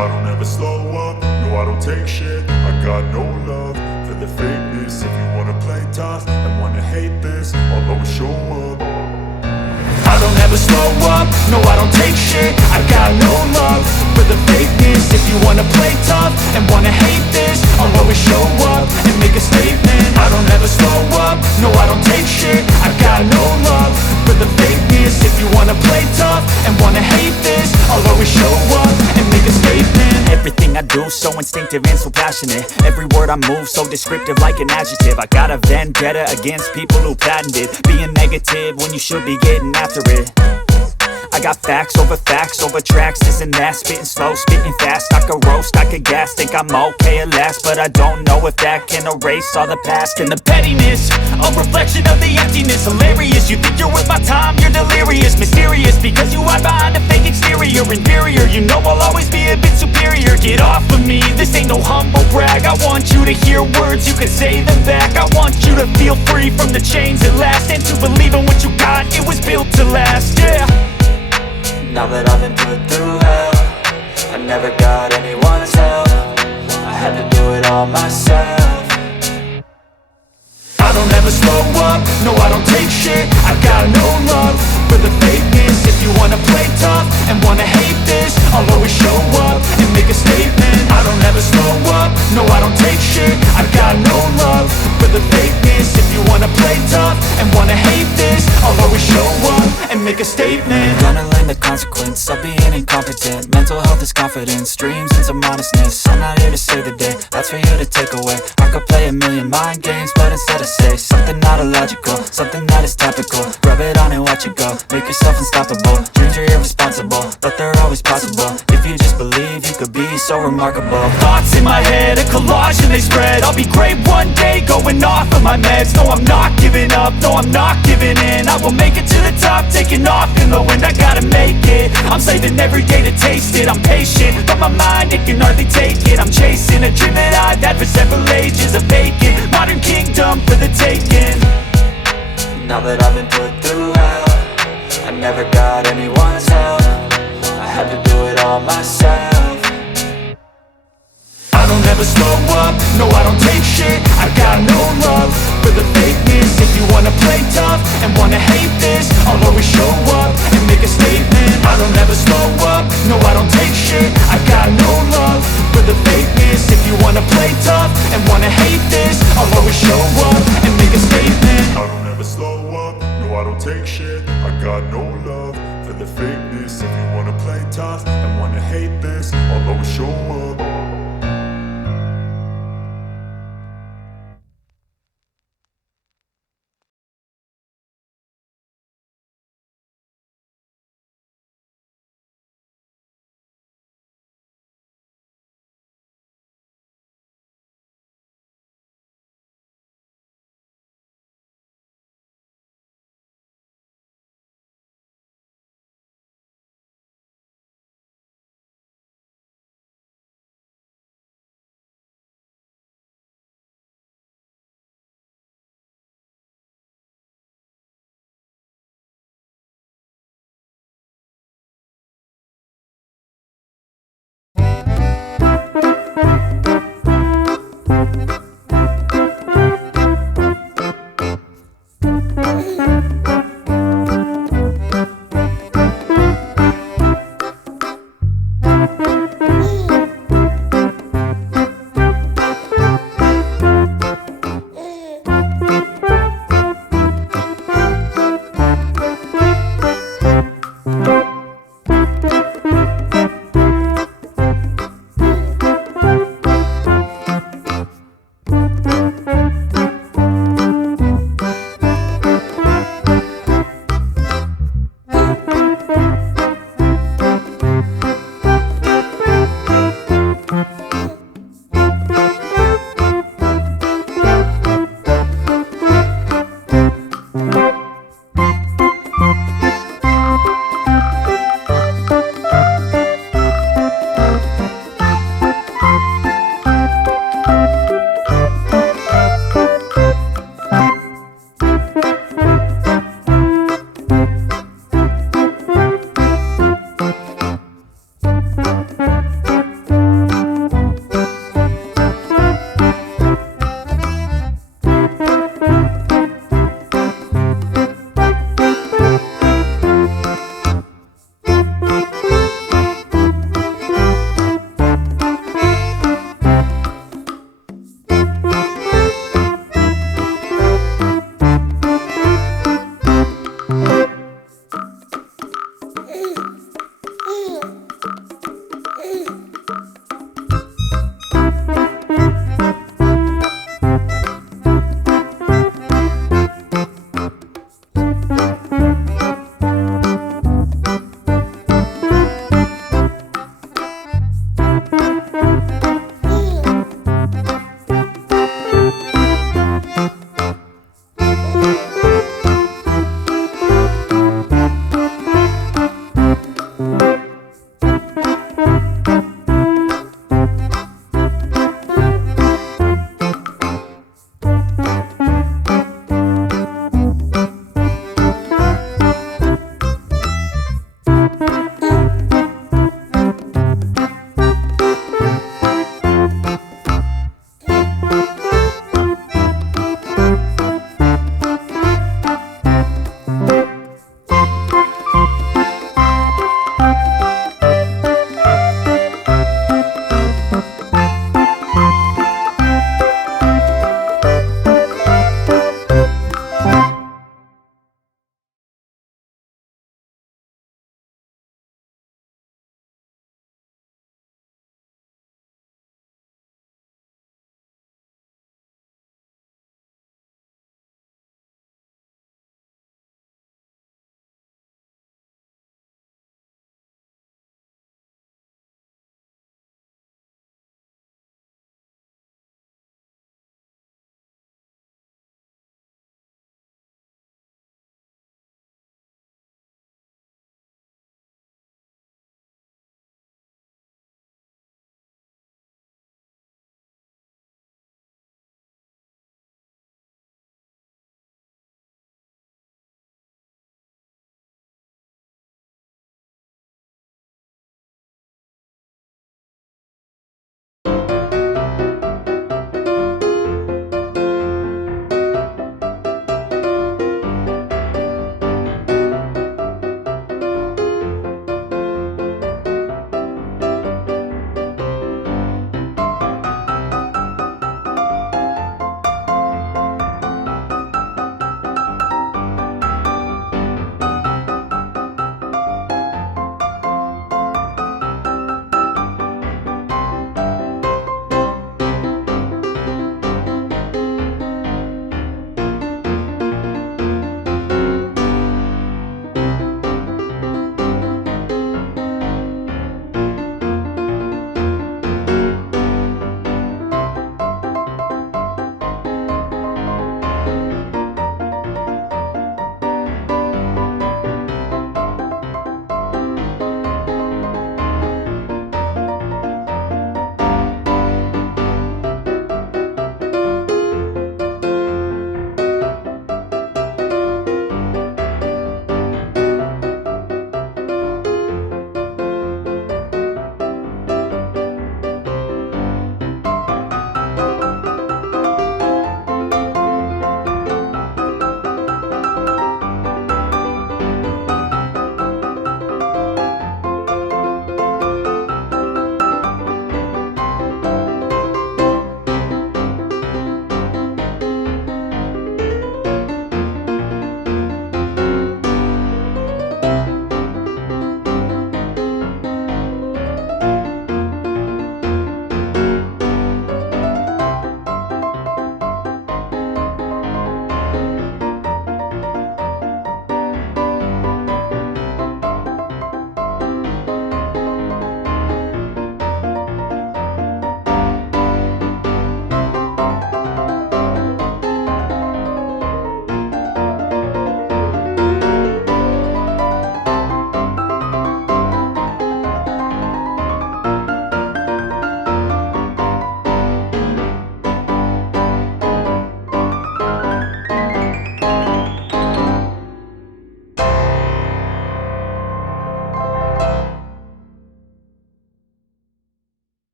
I don't ever slow up, no I don't take shit. I got no love for the fakeness. If you wanna play tough and wanna hate this, I'll always show up. I don't ever slow up, no I don't take shit. I got no love for the fakeness. If you wanna play tough and wanna hate this, I'll always show up and make a statement. I don't ever slow up, no I don't take shit. I got no love for the fakeness. If you wanna play tough and wanna hate this, I'll always show up and make a statement. Everything I do so instinctive and so passionate. Every word I move so descriptive like an adjective. I got a vendetta against people who patented being negative when you should be getting after it. I got facts over tracks, this and that. Spitting slow, spitting fast, I could roast, I could gas. Think I'm okay at last, but I don't know if that can erase all the past. And the pettiness, a reflection of the emptiness. Hilarious, you think you're worth my time, you're delirious. Mysterious, because you hide behind a fake exterior. Inferior, you know I'll always be a bit superior. Get off of me, this ain't no humble brag. I want you to hear words, you can say them back. I want you to feel free from the chains at last, and to believe in what you got, it was built to last, yeah. Now that I've been put through hell, I never got anyone's help. I had to do it all myself. I don't ever slow up, no I don't take shit. I got no love for the fakeness. If you wanna play tough and wanna hate this, I'll always show up and make a statement. I don't ever slow up, no I don't take shit. I got no love for the fakeness. If you wanna play tough and wanna hate this, I'll always show up and make a statement. Gonna learn the consequence of being incompetent. Mental health is confidence, dreams and some honestness. I'm not here to save the day, that's for you to take away. I could play a million mind games, but instead I say something not illogical, something that is topical. Rub it on and watch it go, make yourself unstoppable. Dreams are irresponsible, but they're always possible. If you just believe, you could be so remarkable. Thoughts in my head, a collage and they spread. I'll be great one day, going off of my meds. No, I'm not giving up, no, I'm not giving in. I will make it to the top, taking off in the wind. I gotta make it, I'm saving every day to taste it. I'm patient, but my mind, it can hardly take it. I'm chasing a dream that I've had for several ages. A vacant, modern kingdom for the taking. Now that I've been put through hell, I never got anyone's help. I had to do it all myself. I don't ever slow up, no I don't take shit. I got no love for the fakeness. If you wanna play tough and wanna hate this, I'll always show up and make a statement. I don't ever slow up, no I don't take shit. I got no love for the fakeness. If you wanna play tough and wanna hate this, I'll always show up and make a statement. I don't ever slow up, no I don't take shit. I got no love for the fakeness. If you wanna play tough and wanna hate this, I'll always show up.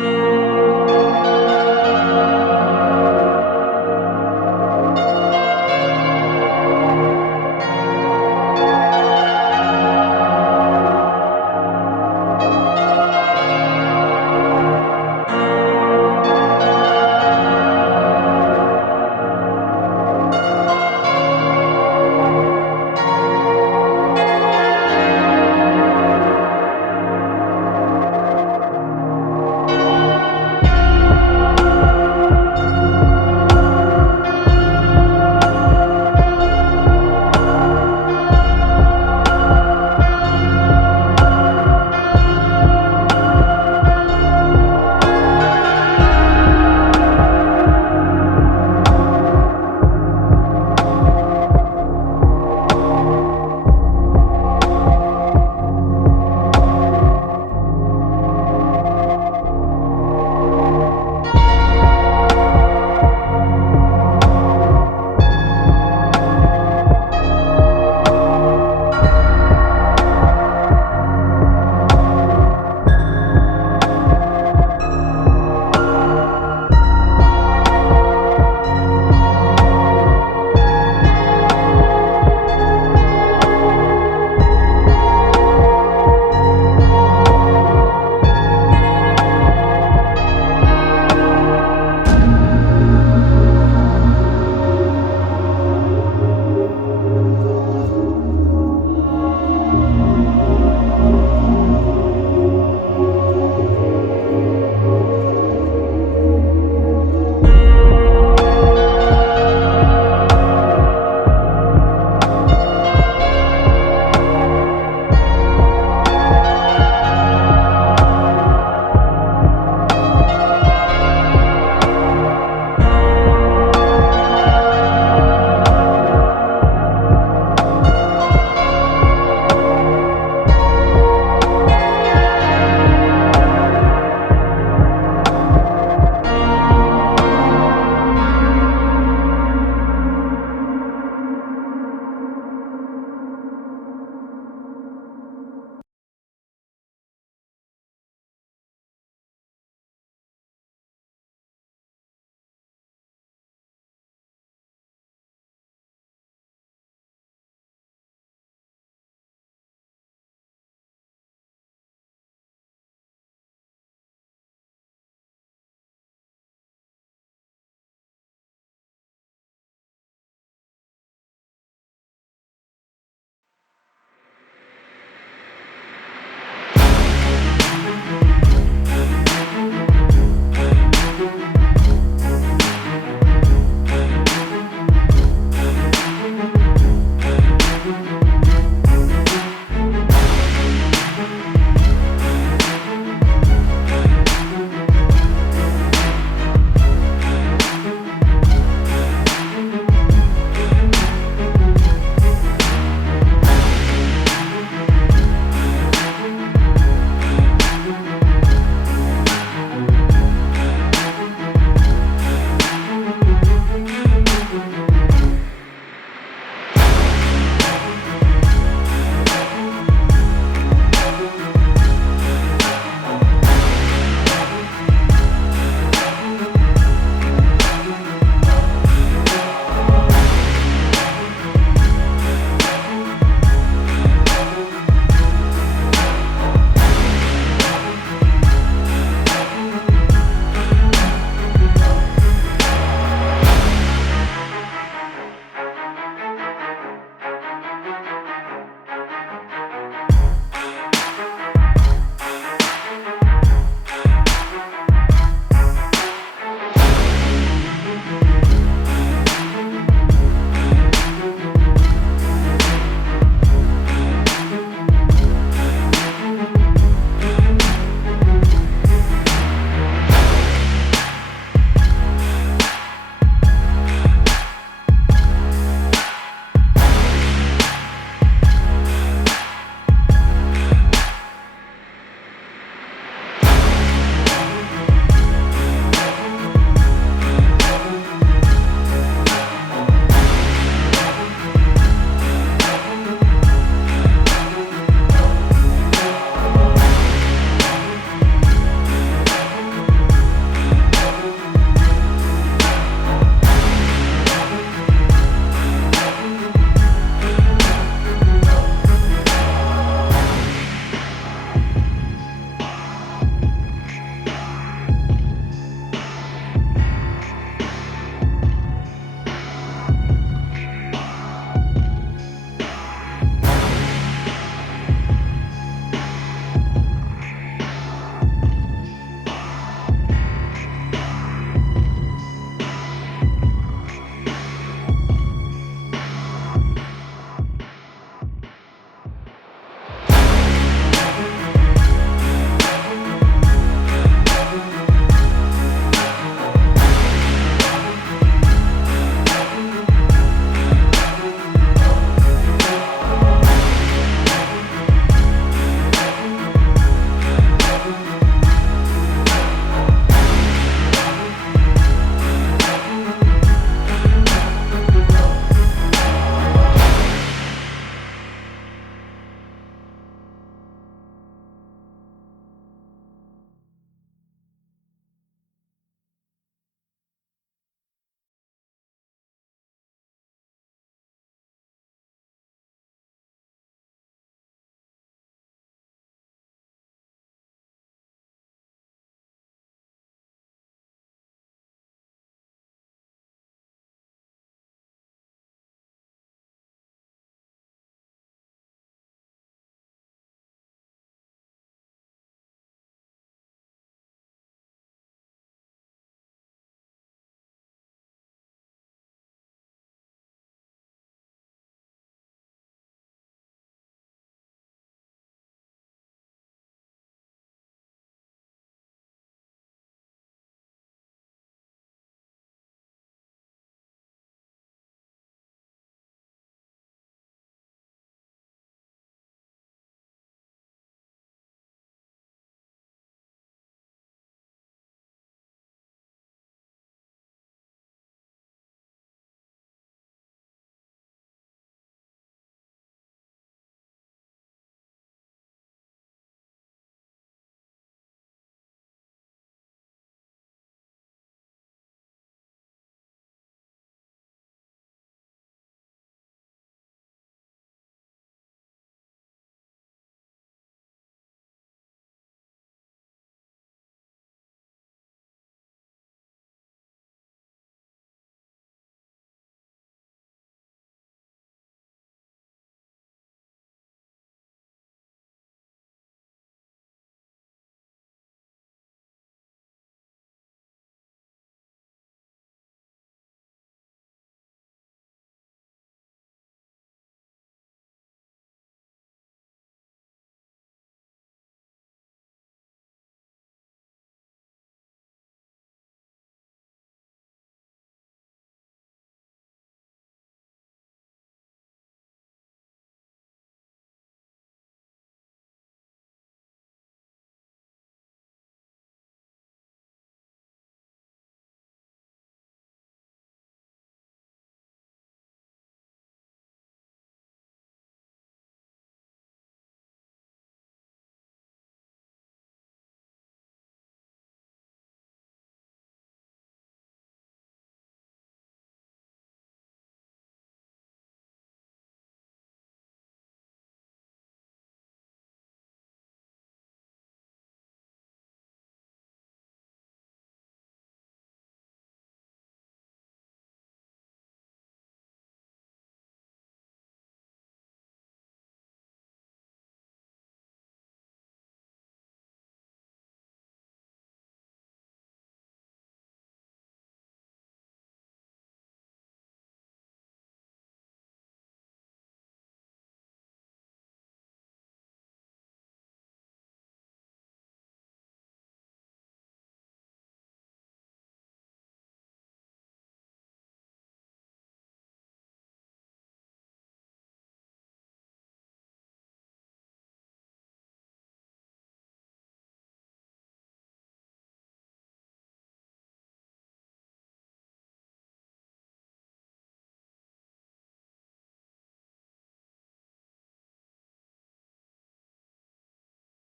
you.